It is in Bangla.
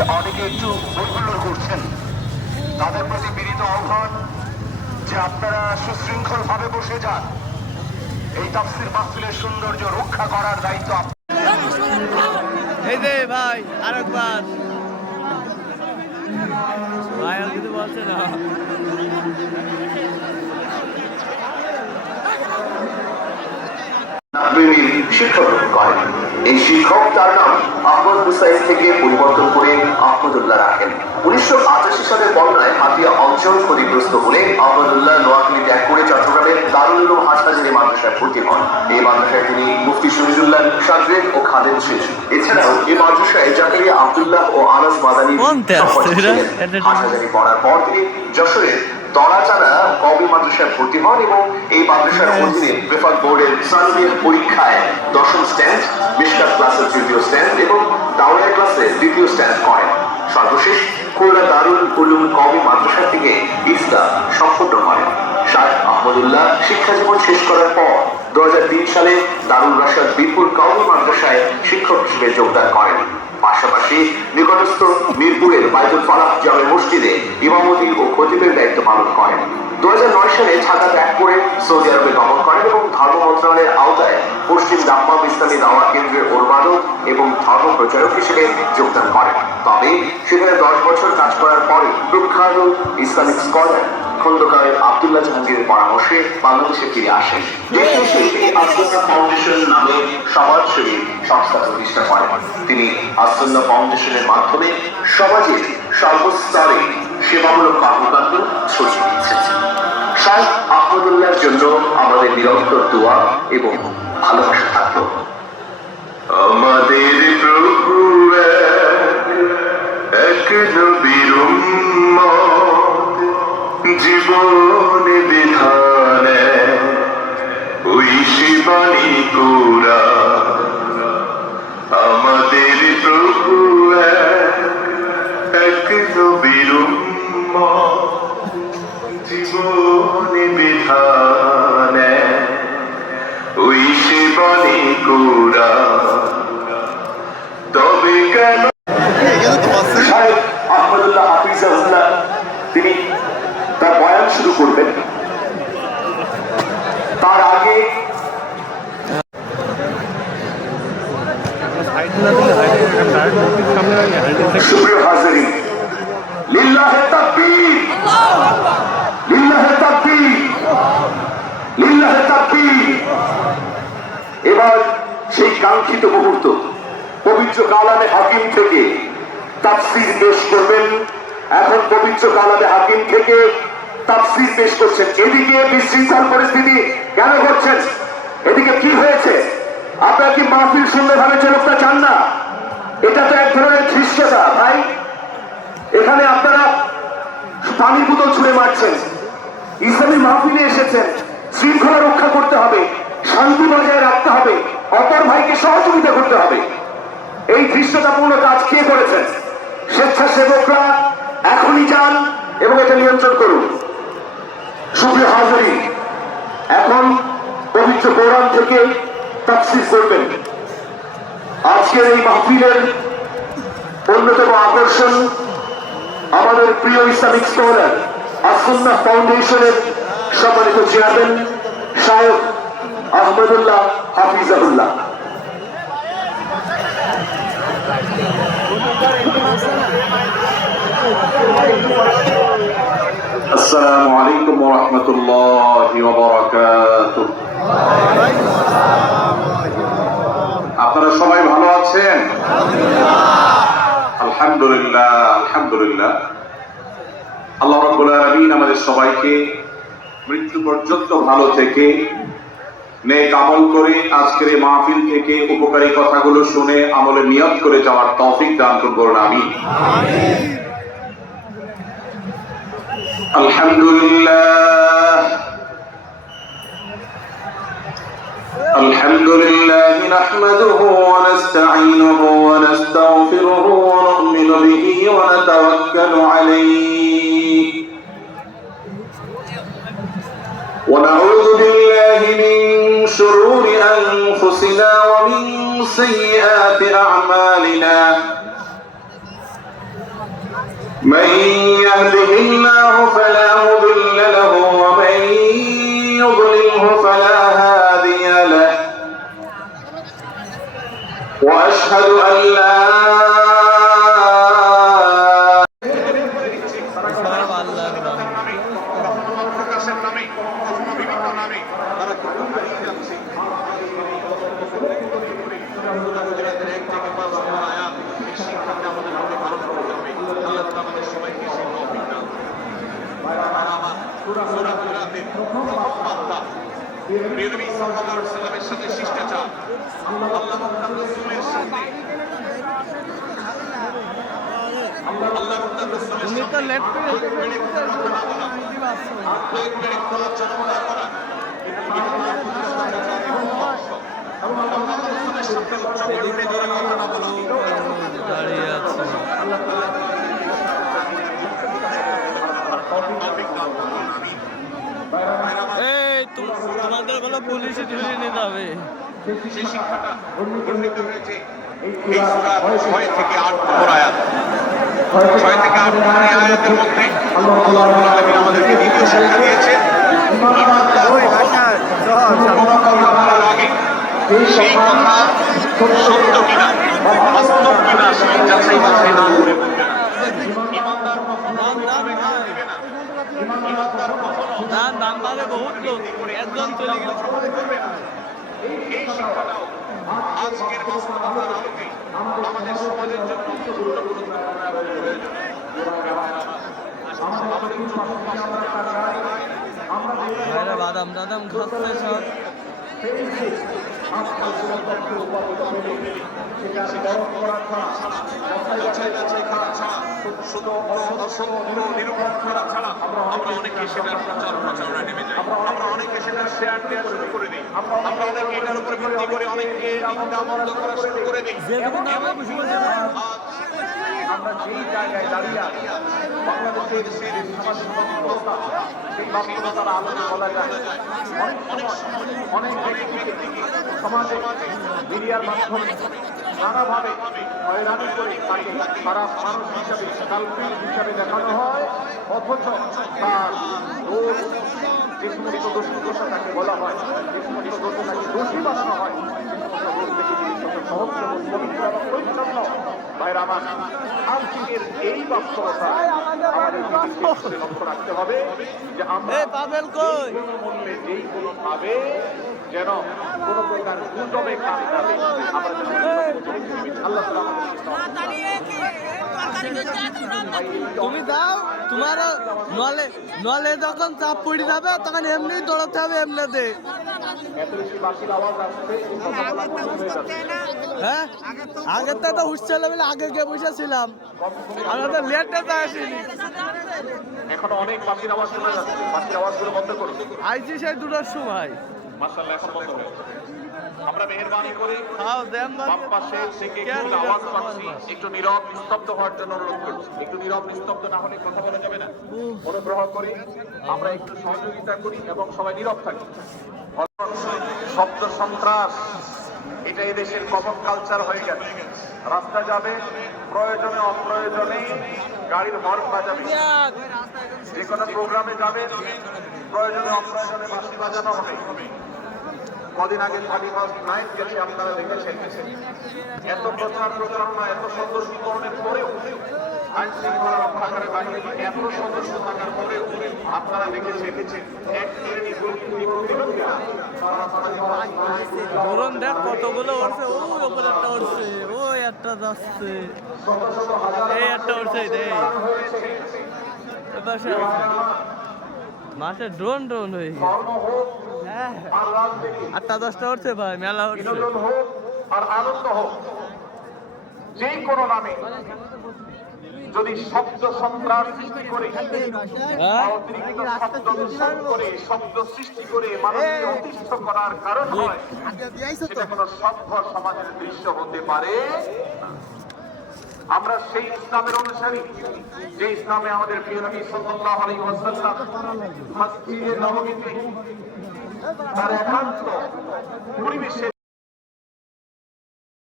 যে অনেকে একটু বৈগুল্য করছেন, তাদের প্রতি বিনীত আহ্বান যে আপনারা সুশৃঙ্খল ভাবে বসে যান। এই তাফসীর মাহফিলের সৌন্দর্য রক্ষা করার দায়িত্ব এই যে ভাই আরেকবার ভাই আর কিছু বলছে না। শিক্ষক করেন। এই শিক্ষক তার নাম আহমদ হুসাইন থেকে পরিবর্তন করে আহমদুল্লাহ রাখেন। 1985 সালের বন্যায় হাতিয়া অঞ্চল ক্ষতিগ্রস্ত হলে আহমদুল্লাহ নোয়াখালী ত্যাগ করে চট্টগ্রামের দারুল উলুম হাটহাজারী মাদ্রাসায় ভর্তি হন। এই মাদ্রাসায় তিনি মুফতি শহীদুল্লাহ শাগরেদ ও খাদেম শেষ। এছাড়াও এই মাদ্রাসায় জাকারিয়া আব্দুল্লাহ ও আনাস মাদানী হাটহাজারী পড়ার পর তিনি যশোরের তলাচারা কওমি মাদ্রাসায় ভর্তি হন এবং এই মাদ্রাসার অধীনে বেফাক বোর্ডের সানবিয়ার পরীক্ষায় 10ম স্ট্যান্ড, মিশকাত ক্লাসের 3য় স্ট্যান্ড এবং দাওরায়া ক্লাসে 2য় স্ট্যান্ড করেন। সর্বশেষ খুলনা দারুল উলুম কওমি মাদ্রাসা থেকে ইসলাম সম্পূর্ণ করেন। শাহ আহমদুল্লাহ শিক্ষা জীবন শেষ করার পর 2003 সালে দারুল রাশাদ বীরপুর কওমি মাদ্রাসায় শিক্ষক হিসেবে যোগদান করেন। পাশাপাশি নিকটস্থ মিরপুরের বাইতুল ফালাহ জামে মসজিদে ইমামতি ও খতিবের দায়িত্ব পালন করেন। 2009 সালে ঢাকা ত্যাগ করে সৌদি আরবে গমন করেন এবং ধর্ম মন্ত্রণালয়ের আওতায় পশ্চিম দাম্মাম ইসলামী দাওয়া কেন্দ্রের অনুবাদক এবং ধর্ম প্রচারক হিসেবে যোগদান করেন। তবে সেখানে 10 বছর কাজ করার পরে প্রখ্যাত ইসলামিক স্কলার খন্দকার আব্দুল্লাহ জাহাঙ্গীরের পরামর্শে বাংলাদেশে ফিরে আসেন। দেশে এসে তিনি আসুন্নাহ ফাউন্ডেশন নামে সমাজসেবী সংস্থা প্রতিষ্ঠা করেন। তিনি আসুন্নাহ ফাউন্ডেশনের মাধ্যমে সমাজের সর্বস্তরে সেবামূলক কর্মকাণ্ড ছড়িয়ে দিচ্ছেন। শাহ আহমদুল্লাহর জন্য আমাদের নিরন্তর দোয়া এবং ভালোবাসা থাকলো। আমাদের প্রভু এক নবীর উম্মত, জীবনে বিধানে ওই শিবানী কোরা। আমাদের প্রভু এক নবীর উম্মত, জীবনে বিধানে ওই শিবানী কোরা। তবে কেন আহমদুল্লাহ হাফিজাহুল্লাহ তিনি তার বয়ান শুরু করবেন। তার আগে সুপ্রিয় হাজিরিন, লিল্লাহে তাকবীর, লিল্লাহে তাকবীর, লিল্লাহে তাকবীর। এবার সেই কাঙ্ক্ষিত মুহূর্ত, পবিত্র কালামে হাকিম থেকে তাফসীর পেশ করবেন। এখন পবিত্র কালামে হাকিম থেকে তাফসীর পেশ করছেন। এদিকে বিশৃঙ্খল পরিস্থিতি কেন ঘটছেন? এদিকে কি হয়েছে? আপনারা কি মাহফিল সুন্দরভাবে চলতে চান না? এটা তো এক ধরনের ধৃষ্টতা ভাই। এখানে আপনারা পানির বোতল ছুঁড়ে মারছেন। ইসলামী মাহফিলে এসেছেন, শৃঙ্খলা রক্ষা করতে হবে, শান্তি বজায় রাখতে হবে, অপর ভাইকে সহযোগিতা করতে হবে। এই ধৃষ্টতাপূর্ণ কাজ কে করেছেন? স্বেচ্ছাসেবকরা। এখনই যান এবং এটা নিয়ন্ত্রণ করুন। সুপ্রিয় হাজিরিন, এখন পবিত্র কোরআন থেকে তাফসীর করবেন। আজকের এই মাহফিলের অন্যতম আকর্ষণ আমাদের প্রিয় ইসলামিক স্কলার আসুন্নাহ ফাউন্ডেশনের সম্মানিত চেয়ারম্যান শায়খ আহমদুল্লাহ হাফিজাহুল্লাহ। আসসালামু আলাইকুম ওয়া রাহমাতুল্লাহি ওয়া বারাকাতুহু। আপনারা সবাই ভালো আছেন? আলহামদুলিল্লাহ, আলহামদুলিল্লাহ। আল্লাহ রাব্বুল আলামিন আমাদের সবাইকে মৃত্যু পর্যন্ত ভালো থেকে নেক আমল করে আজকের এই মাহফিল থেকে উপকারী কথাগুলো শুনে আমলে নিয়ত করে যাওয়ার তৌফিক দান করুন। আমিন। আলহামদুলিল্লাহ, আলহামদুলিল্লাহ নাহমাদুহু ওয়া নাস্তাঈনুহু ওয়া নাস্তাগফিরুহু ওয়া নু'মিনু বিহি ওয়া নাতাওয়াক্কালু আলাইহি ওয়া নাউযু বিল্লাহি মিন শুরুরি আনফুসিনা ওয়া মিন সাইয়্যাতি আ'মালিনা من يهده الله فلا مضل له ومن يضلله فلا هادي له وأشهد أن لا সব আল্লাহর নাম। তুমি তো লেট করে দাঁড়িয়ে আছে। এই তোমাদের বলো পুলিশে ধরে নিয়ে যাবে। সেই শিক্ষাটা বর্ণিত হয়েছে এই সূরার 6 থেকে 8 নম্বর আয়াত। 6 থেকে 8 নম্বর আয়াতের মধ্যে আল্লাহ রাব্বুল আলামিন আমাদেরকে দ্বিতীয় শিক্ষা দিয়েছে ঈমানদার কোনো কথা বলার আগে সেই কথা সত্য কিনা বাস্তব কিনা সেই যাচাই বাছাই না করে বলবেন। ঈমানদার কখনো ভাবে না দিবে না। ঈমানদার কখনো দাম বাড়ে বহুত লোক, একজন চলে গেল। এই শিক্ষাটাও আজকের বাস্তবতার আলোকে আমাদের সমাজের জন্য গুরুত্বপূর্ণ এবং প্রয়োজন। ভাইরা বাদাম টাদাম খাচ্ছে সব। শুধু অসত্য নিরূপণ করা ছাড়া আমরা অনেকে সেটার প্রচার প্রচারণায় নেমে যাই। আমরা অনেকে সেটার শেয়ার দেওয়া শুরু করে দিই। আমরা অনেকে এটার উপরে ভিত্তি করে অনেককে নিন্দা মন্দ করা শুরু করে দিই। আমরা যেই জায়গায় দাঁড়িয়ে আছি বাংলাদেশের সামাজিক ব্যবস্থা সেই বাস্তবতার আলোকে বলা যায় অনেক সময় অনেক ব্যক্তিকে সমাজে মিডিয়ার মাধ্যমে নানাভাবে হয়রানি করে তাকে তারা মানুষ হিসাবে কালপ্রিট হিসাবে দেখানো হয়, অথচ তার দোষ যে সমস্ত দোষী তাকে বলা হয়, যে সমস্ত দোষে তাকে দোষী বানানো হয়, আজকের এই বাস্তবতা আমাদের লক্ষ্য রাখতে হবে যে আমরা মূল্যে যেই কোনো ভাবে যেন কোনো প্রকার গুজবে কাজ না দেয়। আল্লাহ তুমি দাও, তোমার নলে নলে যখন চাপ পড়ে যাবে তখন এমনি দৌড়াতে হবে এমনিতে। হ্যাঁ, আগে তো একটা উঠছিল বলে আগে গিয়ে বসেছিলাম, আমরা তো লেটে তো আসিনি। এখন অনেক পাখির আওয়াজ শোনা যাচ্ছে, পাখির আওয়াজগুলো বন্ধ করুন। আইছি সেই 2টার সময়। মাশাআল্লাহ, এখন বন্ধ হয়ে গেছে। আমরা মেহেরবানি করে খাও দেন না, বাম পাশে থেকে একটু আওয়াজ পাচ্ছি, একটু নীরব নিস্তব্ধ হওয়ার জন্য অনুরোধ করছি। একটু নীরব নিস্তব্ধ না হলে কথা বলা যাবে না। অনুগ্রহ করি আমরা একটু সহযোগিতা করি এবং সবাই নীরব থাকি। শব্দ সন্ত্রাস এটা এদেশের কমন কালচার হয়ে গেছে। রাস্তা যাবে, প্রয়োজনে অপ্রয়োজনে গাড়ির হর্ন বাজাবে, যে কোনো প্রোগ্রামে যাবে প্রয়োজনে অপ্রয়োজনে বাঁশি বাজানো হবে। কদিন আগে 31st নাইট গেছে, আপনারা দেখেছেন। এত প্রচারণা, এত সদস্যকরণের পরেও, আইন শৃঙ্খলা রক্ষাকারী বাহিনী এত সদস্য থাকার পরেও আপনারা দেখেছেন এক শ্রেণী ধরুন দেখ কতগুলো উঠছে, ও ওপরে একটা উঠছে, ও একটা যাচ্ছে, এই একটা উঠছে, মাঠে ড্রোন হয়ে গেছে। হ্যাঁ, 8টা-10টা উঠছে ভাই, মেলা উঠছে। আর আনন্দ হোক, যে কোনো নামে যদি শব্দ সন্ত্রাস সৃষ্টি করে, অতিরিক্ত শব্দ দূষণ করে, শব্দ সৃষ্টি করে মানুষকে অতিষ্ঠ করার কারণ হয়, সেটা কোনো সভ্য সমাজের দৃশ্য হতে পারে না। আমরা সেই ইসলামের অনুসারী যে ইসলামে আমাদের প্রিয় নবী সাল্লাল্লাহু আলাইহি ওয়াসাল্লাম মসজিদে নববীতে তার একান্ত পরিবেশে